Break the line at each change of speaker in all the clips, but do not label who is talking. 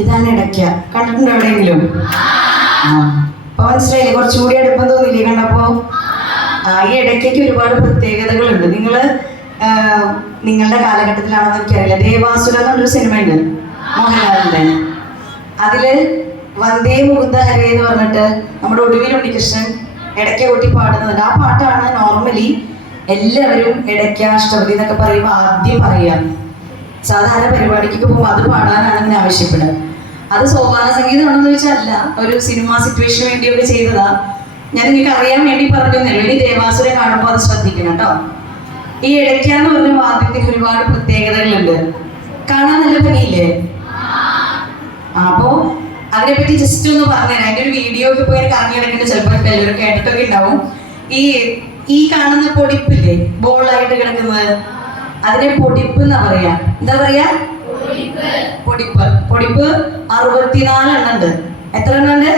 ഇതാണ് ഇടയ്ക്ക. കണ്ടിട്ടുണ്ടോ എവിടെയെങ്കിലും? അപ്പൊ കുറച്ചുകൂടി അടുപ്പം തോന്നിയില്ലേ കണ്ടപ്പോ? ആ ഈ ഇടയ്ക്ക് ഒരുപാട് പ്രത്യേകതകളുണ്ട്. നിങ്ങൾ ആ, നിങ്ങളുടെ കാലഘട്ടത്തിലാണെന്ന് എനിക്കറിയില്ല. ദേവാസുര എന്നൊരു സിനിമ ഉണ്ട് മോഹൻലാലിന്റെ. അതിൽ വന്ദേ മുകുന്ദ ഹരേ എന്ന് പറഞ്ഞിട്ട് നമ്മുടെ ഒടുവിൽ ഉണ്ണികൃഷ്ണൻ ഇടയ്ക്ക കൂട്ടി പാടുന്നത് ആ പാട്ടാണ് നോർമലി എല്ലാവരും ഇടയ്ക്ക അഷ്ടപതി എന്നൊക്കെ പറയുമ്പോൾ ആദ്യം പറയാം സാധാരണ പരിപാടിക്ക് പോകുമ്പോൾ അത് പാടാനാണ് ഇങ്ങനെ ആവശ്യപ്പെടുന്നത്. അത് സോപാന സംഗീതമാണെന്ന് ചോദിച്ചാൽ അല്ല ഒരു സിനിമ സിറ്റുവേഷന് വേണ്ടിയൊക്കെ ചെയ്തതാ. ഞാൻ നിങ്ങൾക്ക് അറിയാൻ വേണ്ടി പറഞ്ഞു ഇനി ദേവാസുരെ കാണുമ്പോൾ അത് ശ്രദ്ധിക്കണം കേട്ടോ. ഈ ഇടയ്ക്കാന്ന് പറഞ്ഞ വാദ്യത്തിന് ഒരുപാട് പ്രത്യേകതകളുണ്ട്. കാണാൻ നല്ല ഭംഗിയില്ലേ? അപ്പോ അതിനെപ്പറ്റി ജസ്റ്റ് ഒന്ന് പറഞ്ഞുതരാം. അതിന്റെ ഒരു വീഡിയോ ഒക്കെ പോയി കറങ്ങി കിടക്കുന്നത് ചിലപ്പോൾ കേട്ടിട്ടൊക്കെ ഉണ്ടാവും. ഈ ഈ കാണുന്ന പൊടിപ്പില്ലേ? ബോളായിട്ട് കിടക്കുന്നത്. അതിനെ പൊടിപ്പ് എന്നാ പറയാ? എന്താ പറയാ? പൊടിപ്പ്. പൊടിപ്പ് അറുപത്തിനാല് എണ്ണം ഉണ്ട് എത്ര എണ്ണം ഉണ്ട്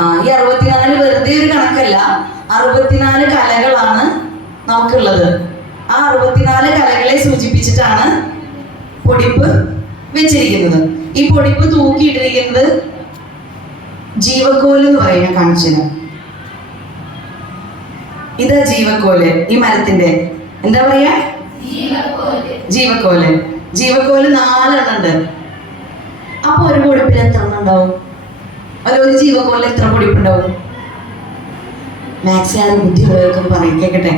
ആ ഈ അറുപത്തിനാല് വെറുതെ ഒരു കണക്കല്ല. അറുപത്തിനാല് കലകളാണ് നമുക്കുള്ളത്. ആ അറുപത്തിനാല് കലകളെ സൂചിപ്പിച്ചിട്ടാണ് പൊടിപ്പ് വെച്ചിരിക്കുന്നത്. ഈ പൊടിപ്പ് തൂക്കിയിട്ടിരിക്കുന്നത് ജീവക്കോൽ എന്ന് പറയും ഞാൻ കാണിച്ചത് ഇതാ ജീവക്കോൽ ഈ മരത്തിന്റെ എന്താ പറയാ? ജീവക്കോൽ. ജീവക്കോൽ. നാലെണ്ണം ഉണ്ട്. അപ്പൊ ഒരു പൊടിപ്പിൽ എത്ര എണ്ണം ഉണ്ടാവും? അല്ല ഒരു ജീവക്കോലിൽ എത്ര പൊടിപ്പുണ്ടാവും? മാക്സ് ആരും ബുദ്ധിയുള്ളവർക്കൊന്ന് പറയും കേക്കട്ടെ?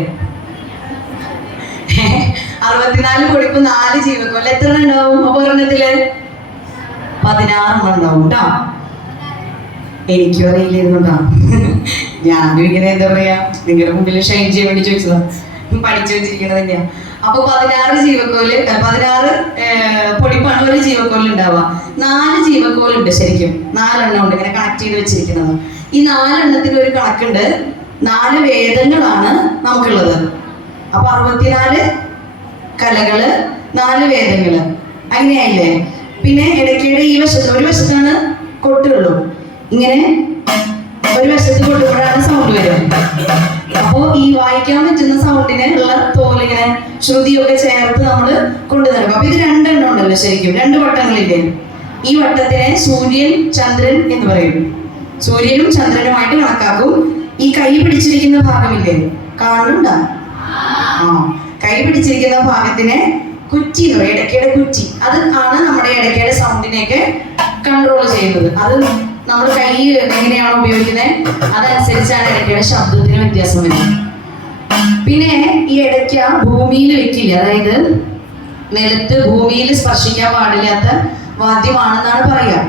അറുപത്തിനാല് പൊടിപ്പ് നാല് ജീവക്കോൽ എത്ര എണ്ണം ഉണ്ടാവും? അപ്പൊ ഒരെണ്ണത്തിൽ? പതിനാറെണ്ണം ഉണ്ടാവും കേട്ടോ. എനിക്കും അറിയില്ലായിരുന്നു കേട്ടോ. ഞാനും ഇങ്ങനെ എന്താ പറയാ നിങ്ങളുടെ മുമ്പിൽ ഷൈൻ ചെയ്യാൻ വേണ്ടി ചോദിച്ചതാ. പഠിച്ചു വെച്ചിരിക്കുന്നത് തന്നെയാ. അപ്പൊ പതിനാറ് ജീവക്കോൽ പതിനാറ് പൊടിപ്പാണ് ഒരു ജീവക്കോലിൽ ഉണ്ടാവുക. നാല് ജീവക്കോലുണ്ട് ശരിക്കും. നാലെണ്ണം ഉണ്ട് ഇങ്ങനെ കണക്ട് ചെയ്ത് വെച്ചിരിക്കുന്നത്. ഈ നാലെണ്ണത്തിന് ഒരു കണക്കുണ്ട്. നാല് വേദങ്ങളാണ് നമുക്കുള്ളത്. അപ്പൊ അറുപത്തിനാല് കലകൾ നാല് വേദങ്ങൾ. അങ്ങനെയായില്ലേ? പിന്നെ ഇടയ്ക്കിടെ ഈ വശത്ത് ഒരു വശത്താണ് കൊട്ടുള്ളൂ. ഇങ്ങനെ ഒരു വശത്ത് കൊട്ടുമ്പോഴാണ് സൗണ്ട് അപ്പോ ഈ വായിക്കാൻ പറ്റുന്ന സൗണ്ടിനെ ഉള്ള തോലിങ്ങനെ ശ്രുതിയൊക്കെ ചേർത്ത് നമ്മൾ കൊണ്ടു അപ്പൊ ഇത് രണ്ടെണ്ണം ഉണ്ടല്ലോ ശരിക്കും. രണ്ട് വട്ടങ്ങളില്ലേ? ഈ വട്ടത്തിനെ സൂര്യൻ ചന്ദ്രൻ എന്ന് പറയും. സൂര്യനും ചന്ദ്രനുമായിട്ട് കണക്കാക്കും. ഈ കൈ പിടിച്ചിരിക്കുന്ന ഭാഗമില്ലേ? കാണുണ്ട ആ കൈ പിടിച്ചിരിക്കുന്ന ഭാഗത്തിനെ കുറ്റി എന്ന് പറയും. ഇടയ്ക്കയുടെ കുറ്റി. അത് ആണ് നമ്മുടെ ഇടയ്ക്കയുടെ സൗണ്ടിനെയൊക്കെ കൺട്രോൾ ചെയ്യുന്നത്. അത് നമ്മൾ കൈ എങ്ങനെയാണോ ഉപയോഗിക്കുന്നത്? അതനുസരിച്ചാണ് ഇടയ്ക്കയുടെ ശബ്ദത്തിന് വ്യത്യാസം വരുന്നത്. പിന്നെ ഈ ഇടയ്ക്ക് ഭൂമിയിൽ വെക്കില്ല? അതായത് നിലത്ത് ഭൂമിയിൽ സ്പർശിക്കാൻ പാടില്ലാത്ത വാദ്യമാണെന്നാണ് പറയുക.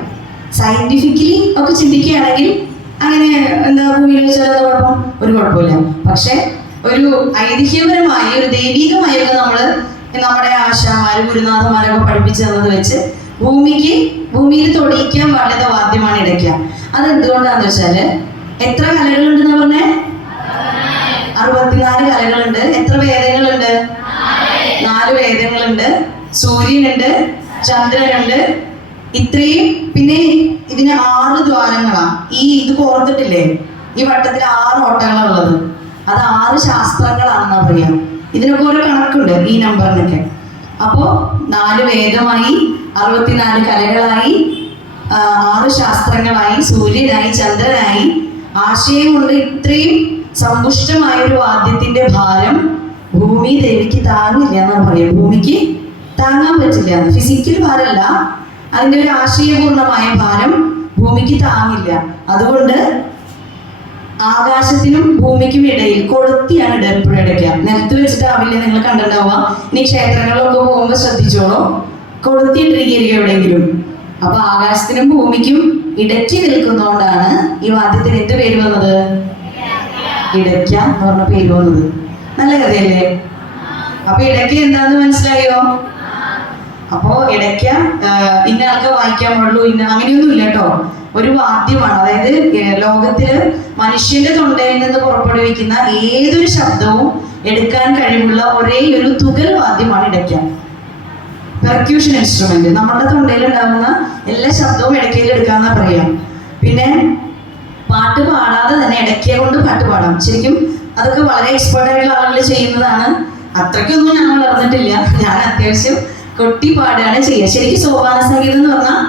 സയന്റിഫിക്കലി ഒക്കെ ചിന്തിക്കുകയാണെങ്കിൽ അങ്ങനെ എന്താ ഭൂമിയിൽ വെച്ചാൽ കുഴപ്പം? ഒരു കുഴപ്പമില്ല. പക്ഷെ ഒരു ഐതിഹ്യപരമായി ഒരു ദൈവികമായൊക്കെ നമ്മൾ നമ്മുടെ ആശാമാര് ഗുരുനാഥന്മാരൊക്കെ പഠിപ്പിച്ചു തന്നത് വെച്ച് ഭൂമിക്ക് ഭൂമിയിൽ തൊടിയിക്കാൻ പാടില്ലാത്ത വാദ്യമാണ് ഇടയ്ക്ക. അത് എന്തുകൊണ്ടാന്ന് വെച്ചാൽ എത്ര കലകളുണ്ടെന്ന് പറഞ്ഞേ? അറുപത്തിനാല് കലകളുണ്ട്. എത്ര വേദങ്ങളുണ്ട് നാല് വേദങ്ങളുണ്ട് സൂര്യനുണ്ട് ചന്ദ്രനുണ്ട്. ഇത്രയും പിന്നെ ഇതിന് ആറ് ദ്വാരങ്ങളാണ് ഈ ഇത് കോർത്തിട്ടില്ലേ? ഈ വട്ടത്തിൽ ആറ് ഓട്ടങ്ങളാണ് ഉള്ളത്. അത് ആറ് ശാസ്ത്രങ്ങളാണെന്നാ പറയാ. ഇതിനൊക്കെ ഓരോ കണക്കുണ്ട് ഈ നമ്പറിനൊക്കെ. അപ്പോ നാല് വേദമായി അറുപത്തിനാല് കലകളായി ആറ് ശാസ്ത്രങ്ങളായി സൂര്യനായി ചന്ദ്രനായി. ആശയം കൊണ്ട് ഇത്രയും സമ്പുഷ്ടമായ ഒരു വാദ്യത്തിന്റെ ഭാരം ഭൂമി ദേവിക്ക് താങ്ങില്ല എന്നാണ് പറയുക. ഭൂമിക്ക് താങ്ങാൻ പറ്റില്ല. ഫിസിക്കൽ ഭാരമല്ല. അതിന്റെ ഒരു ആശയപൂർണമായ ഭാരം ഭൂമിക്ക് താങ്ങില്ല. അതുകൊണ്ട് ആകാശത്തിനും ഭൂമിക്കും ഇടയിൽ കൊളുത്തിയാണ് ഇടപ്പുഴ അടയ്ക്കുക നിലത്ത് വെച്ചിട്ടാവില്ല നിങ്ങൾ കണ്ടിട്ടുണ്ടാവുക? ഇനി ക്ഷേത്രങ്ങളിലൊക്കെ പോകുമ്പോൾ ശ്രദ്ധിച്ചോളൂ. കൊളുത്തിയിട്ടിരിക്കുക എവിടെയെങ്കിലും. അപ്പൊ ആകാശത്തിനും ഭൂമിക്കും ഇടയ്ക്ക് നിൽക്കുന്നതുകൊണ്ടാണ് ഈ വാദ്യത്തിന് എന്ത് പേര് വന്നത്? ഇടയ്ക്ക എന്ന് പറഞ്ഞ പേര് വന്നത്. നല്ല കഥയല്ലേ? അപ്പൊ ഇടയ്ക്ക എന്താന്ന് മനസ്സിലായോ? അപ്പോ ഇടയ്ക്ക ഇന്ന ആൾക്ക് വായിക്കാൻ പാടുള്ളൂ ഇന്ന അങ്ങനെയൊന്നും ഇല്ല കേട്ടോ. ഒരു വാദ്യമാണ്. അതായത് ലോകത്തിൽ മനുഷ്യന്റെ തൊണ്ടയിൽ നിന്ന് പുറപ്പെടുവിക്കുന്ന ഏതൊരു ശബ്ദവും എടുക്കാൻ കഴിവുള്ള ഒരേ ഒരു തുകൽ വാദ്യമാണ് ഇടയ്ക്ക. പെർക്യൂഷൻ ഇൻസ്ട്രുമെന്റ് നമ്മുടെ തൊണ്ടയിൽ ഉണ്ടാകുന്ന എല്ലാ ശബ്ദവും ഇടയ്ക്കയിൽ എടുക്കാന്നാ പറയാം. പിന്നെ പാട്ട് പാടാതെ തന്നെ ഇടയ്ക്ക് കൊണ്ട് പാട്ട് പാടാം. ശരിക്കും അതൊക്കെ വളരെ എക്സ്പേർട്ട് ആയിട്ടുള്ള ആളുകൾ ചെയ്യുന്നതാണ്. അത്രയ്ക്കൊന്നും ഞാൻ വളർന്നിട്ടില്ല. ഞാൻ അത്യാവശ്യം കൊട്ടി പാടുകയാണ് ചെയ്യുക. ശരിക്കും സോപാന സംഗീതം എന്ന് പറഞ്ഞാൽ